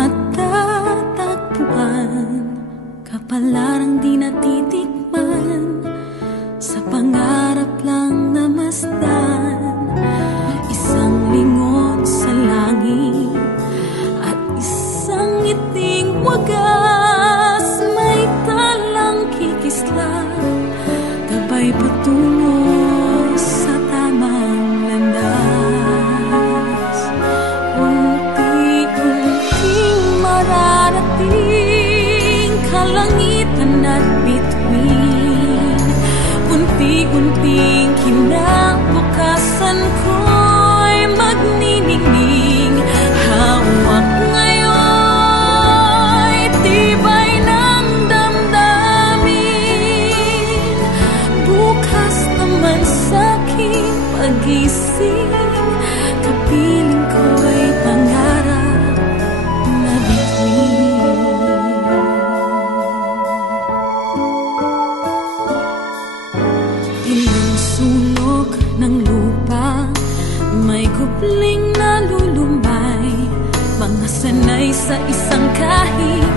matatagpuan, kapalarang di natitikman, sa pangarap lang namasdan. Isang lingon sa langit at isang ngiting wagas, may talang kikisla, gabay patungo sa tamang landas. Unti-unting mararating kalangitan at bituin, unti-unting kinabukasan ko'y magniningning. Hawak ngayon tibay ng damdamin, bukas naman sa'king pag-ising, kapiling ko'y pangarap na bituin. Ilang sulok ng lupa, may gupling na lulumbay, mga sanay sa isang kahig,